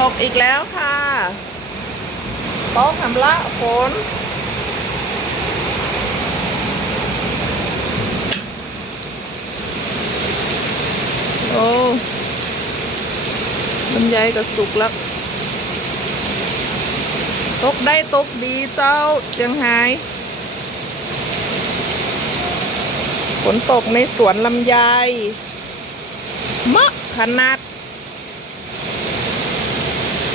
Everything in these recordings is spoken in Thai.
ตกอีกแล้วค่ะตกทำละฝนโอ้ลำไยก็สุกแล้ว ตกได้ตกดีเจ้าเจียงไฮ้ฝนตกในสวนลำไยมะขนาด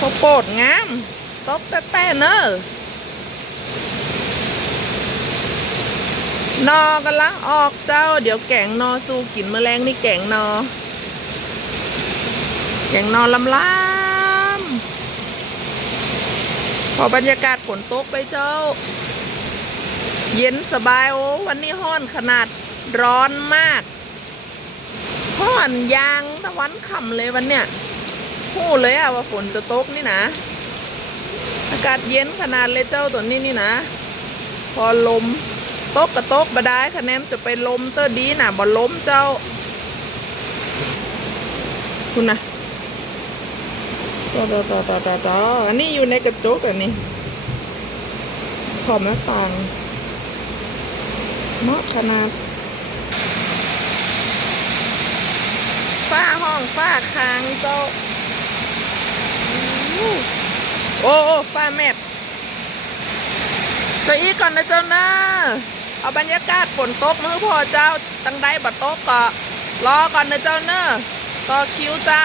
ข้าวโพดงามตกแต่แต่เนอะนอกำลังออกเจ้า เดี๋ยวแกงนอสู้กินแมลงนี่แกงนอ แกงนอลำลำพอบรรยากาศฝนตกไปเจ้า เย็นสบายโอ้วันนี้ห้อนขนาดร้อนมาก ห้อนยางตะวันค่ำเลยวันเนี้ย พูดเลยอะว่าฝนจะตกนี่นะ อากาศเย็นขนาดเลยเจ้าตัวนี้นี่นะ พอลมตกกระตกบดายคะแนนจะไปลมเตอร์ดีนะบ่ล้มเจ้า คุณนะต่อต่อต่อต่อต่อต่ออันนี้อยู่ในกระจกอันนี้ขอบหน้าต่างเนาะขนาดฝ้าห้องฝ้าคางเจ้า โอ้โอ้ฝ้าแมบก็อีกก่อนนะเจ้าเนอะเอาบรรยากาศฝนตกมาให้พอเจ้าตั้งได้บัดตกก็รอก่อนนะเจ้าเนอะต่อคิวเจ้า